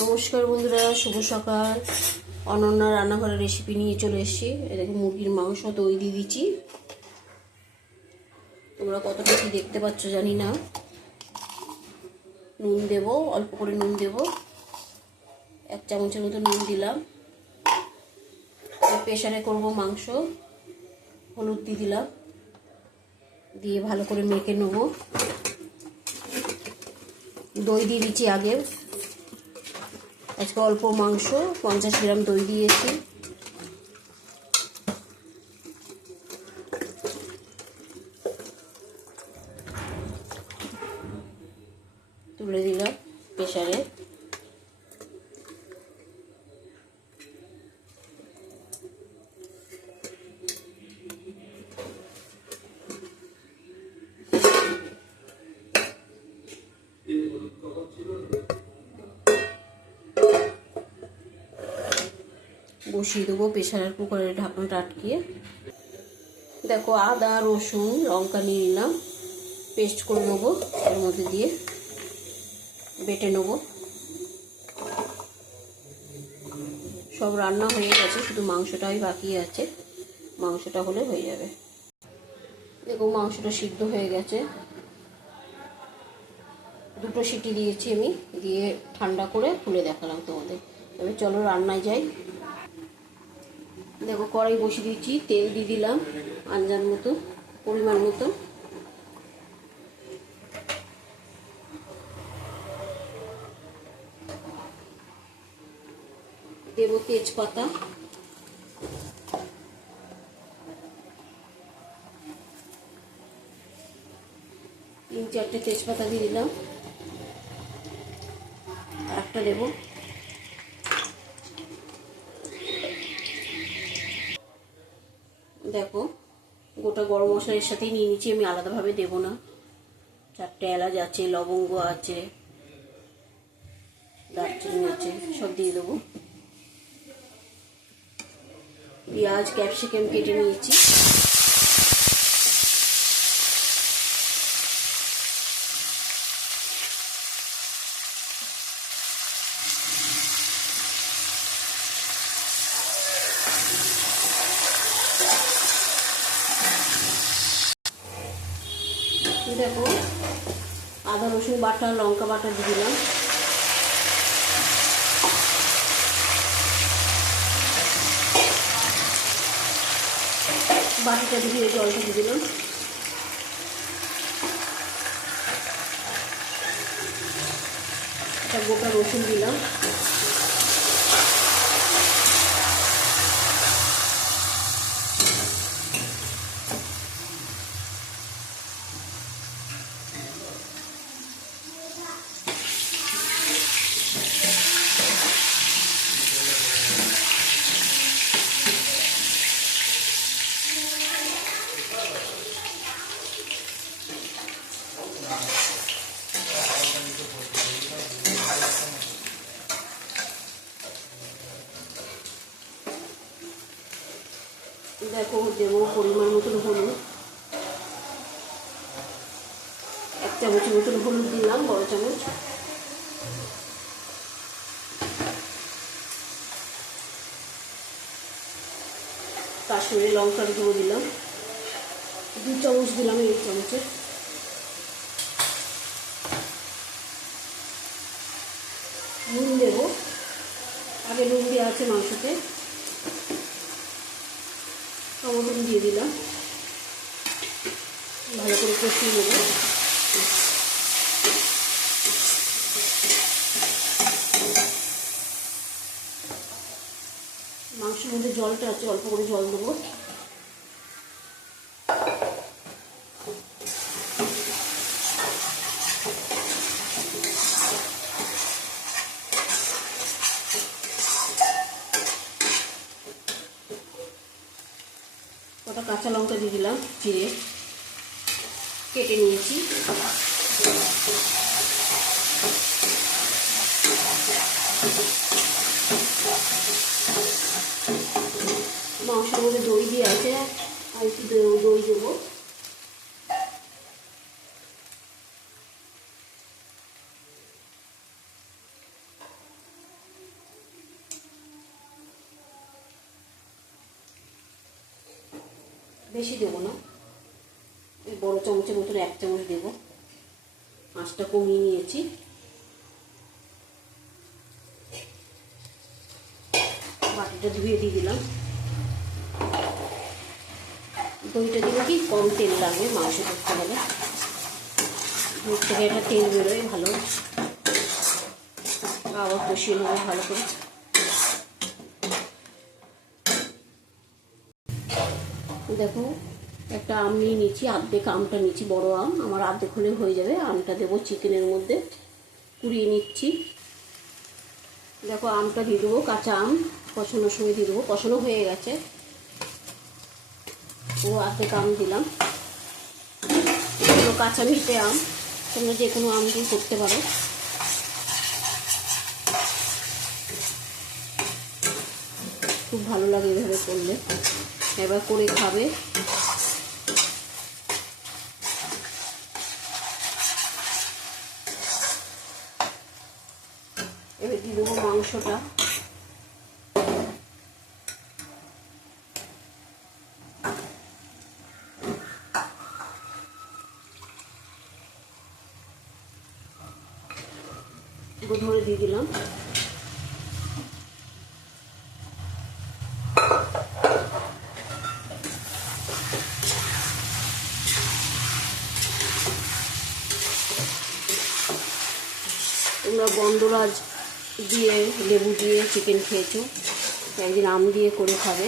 নমস্কার বন্ধুরা, শুভ সকাল। অনন্যা রান্নাঘরের রেসিপি নিয়ে চলে এসেছি। এদিকে মুরগির মাংস দই দিয়ে দিচ্ছি। তোমরা কতটা কি দেখতে পাচ্ছ জানি না। নুন দেব, অল্প করে নুন দেব, 1 চামচের মতো নুন দিলাম। প্রেসারে করব মাংস, হলুদ দিয়ে দিলাম, দিয়ে ভালো করে মেখে নেব। দই দিয়ে দিচ্ছি আগে। আজকে অল্প মাংস, 50 গ্রাম দই দিয়েছি। তুলে দিলাম প্রেসারে। বসিয়ে দেবো প্রেসারের কুকারের ঢাকনাটা আটকিয়ে। দেখো, আদা রসুন লঙ্কা নিয়ে নিলাম, পেস্ট করে নেবো, এর মধ্যে দিয়ে বেটে নেবো। সব রান্না হয়ে গেছে, শুধু মাংসটাই বাকি আছে। মাংসটা হলে হয়ে যাবে। দেখো, মাংসটা সিদ্ধ হয়ে গেছে। 2টো সিটি দিয়েছি আমি, দিয়ে ঠান্ডা করে খুলে দেখালাম তোমাদের। এবার চলো রান্নায় যাই। দেখো, কড়াই বসিয়ে দিয়েছি, তেল দিয়ে দিলাম আঞ্জার মতো, পরিমাণ মতো। দেবো তেজপাতা, তিন চারটে তেজপাতা দিয়ে দিলাম। আর একটা দেবো। দেখো, গোটা গরম মশলার সাথেই নিয়ে নিচ্ছি আমি, আলাদাভাবে দেবো না। 4টে এলাচ আছে, লবঙ্গ আছে, দারচিনি আছে, সব দিয়ে দেবো। পেঁয়াজ ক্যাপসিকাম কেটে নিয়েছি। দেখো, আদা রসুন বাটা, লঙ্কা বাটা দিয়ে দিলাম। বাটিটা দিয়ে জলটা দিয়ে দিলাম। একটা গোটা রসুন দিলাম। দেখো, দেবো পরিমাণ মতন হলুদ, 1 চামচের মতন হলুদ দিলাম, বড় চামচ। কাশ্মীরি লঙ্কার গুঁড়ো দিলাম, 2 চামচ দিলাম, 1 চামচের। নুন দেবো, আগে নুন দেওয়া আছে মাংসতে। টমেটো দিয়ে দিলাম, ভালো করে কষিয়ে নেব। মাংসের মধ্যে জলটা আছে, অল্প করে জল দেবো। কটা কাঁচা লঙ্কা দিয়ে দিলাম, চিড়ে কেটে নিয়েছি। মাংসের মধ্যে দই দিয়ে আছে, আর একটু দই দেবো। বেশি দেবো না, এই বড় চামচের মতন 1 চামচ দেবো। আঁচটা কমিয়ে নিয়েছি। বাটিটা ধুয়ে দিয়ে দিলাম। দইটা দিলে কি কম তেল লাগবে মাংস করতে গেলে, দই থেকে একটা তেল বেরোয় ভালো। আবার কষিয়ে নেবো ভালো করে। দেখো একটা আম নিয়ে নিচ্ছি, অর্ধেক আমটা নিচ্ছি, বড় আম আমার অর্ধেক হলে হয়ে যাবে। আমটা দেবো চিকেনের মধ্যে, কুড়িয়ে নিচ্ছি। দেখো আমটা দিয়ে দেবো, কাঁচা আম কষানোর সময় দিয়ে দেবো, কষানো হয়ে গেছে। ও অর্ধেক আম দিলাম। এগুলো কাঁচা মিঠে আম, তোমরা যে কোনো আম দিয়ে করতে পারো। খুব ভালো লাগে এভাবে করলে, এবার করে খাবে। এবার দিয়ে দেবো মাংসটা। ধরে দিয়ে দিলাম। তোমরা গন্ধরাজ দিয়ে লেবু দিয়ে চিকেন খেয়েছো, একদিন আম দিয়ে করে খাবে,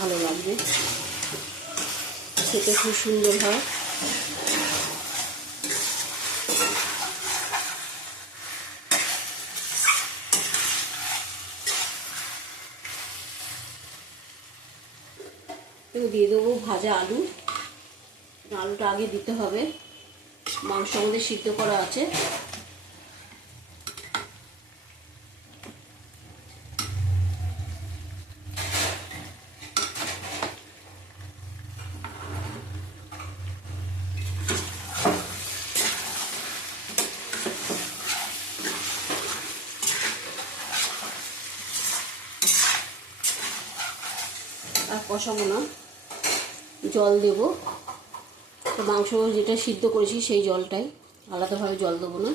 ভালো লাগবে, খেতে খুব সুন্দর হয়। দিয়ে দেবো ভাজা আলু। আলুটা আগে দিতে হবে, মাংস আমাদের সিদ্ধ করা আছে। আর কষাবো না, জল দেবো। তো মাংস যেটা সিদ্ধ করেছি সেই জলটাই, আলাদাভাবে জল দেবো না।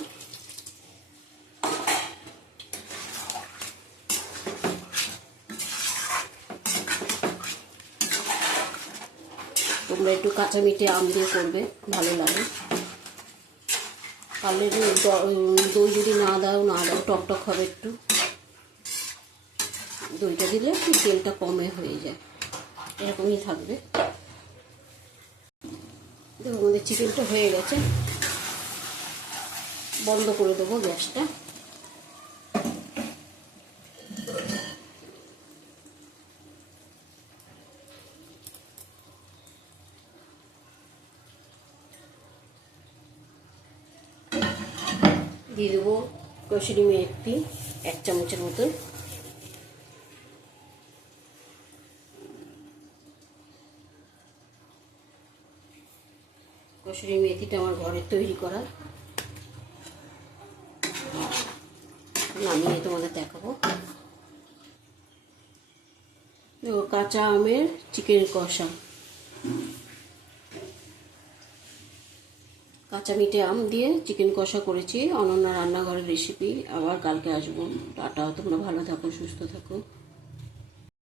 তোমরা একটু কাঁচা মিঠে আম দিয়ে করবে, ভালো লাগে। পারলে দই যদি না দাও টক টক হবে একটু। দইটা দিলে একটু তেলটা কমে হয়ে যায়, এরকমই থাকবে। দেখো আমাদের চিকেনটা হয়ে গেছে, বন্ধ করে দেবো গ্যাসটা। দিয়ে দেবো কসুরি মেথি 1 চামচের মতন। কসুরি মেথিটা আমার ঘরের তৈরি করা, নামিয়ে তোমাদের দেখাবো। কাঁচা আমের চিকেন কষা, কাঁচা মিঠে আম দিয়ে চিকেন কষা করেছি। অনন্যা রান্নাঘরের রেসিপি। আবার কালকে আসবো। টাটা, তোমরা ভালো থাকো, সুস্থ থাকো।